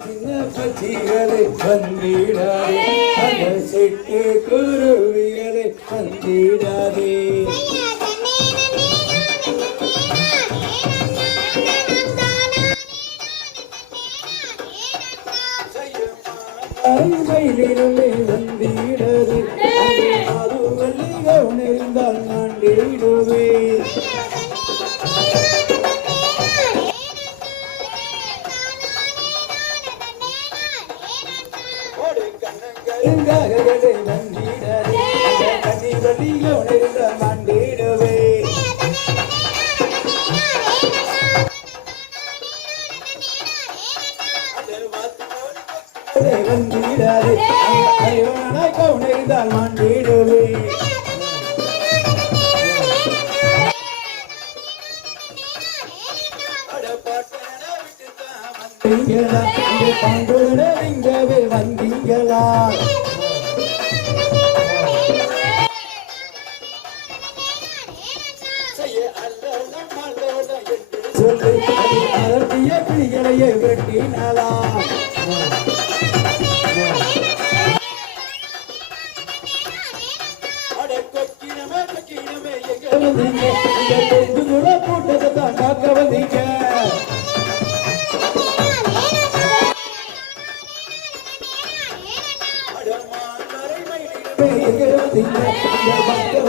சின்ன பச்சிகளை வந்திடாதே அந்த செட்டு குருவிகளை வந்திடாதே மயிலிருந்தே வந்திடாதே அது வள்ளிக உணர்ந்தால் நாண்டிடுவே கண்ணங்களே வந்திடாதே கண்ணி வள்ளிக உணர்ந்தால் நாண்டிடுவே வந்திடாதே ஐவனாய் கவுனைந்தால் மாண்டிடுவே பாண்டோட இங்கவே வந்தீங்களா சொல்லி அலர்த்திய கிளிகளையே வெட்டினாலா கூட்டத்தான் பார்க்க வந்தீங்க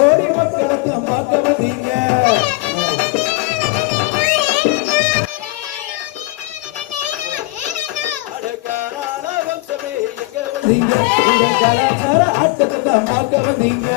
ஓடி மக்களைத்தான் பார்க்க வந்தீங்க கலாச்சார ஆட்டத்தை தான் பார்க்க வந்தீங்க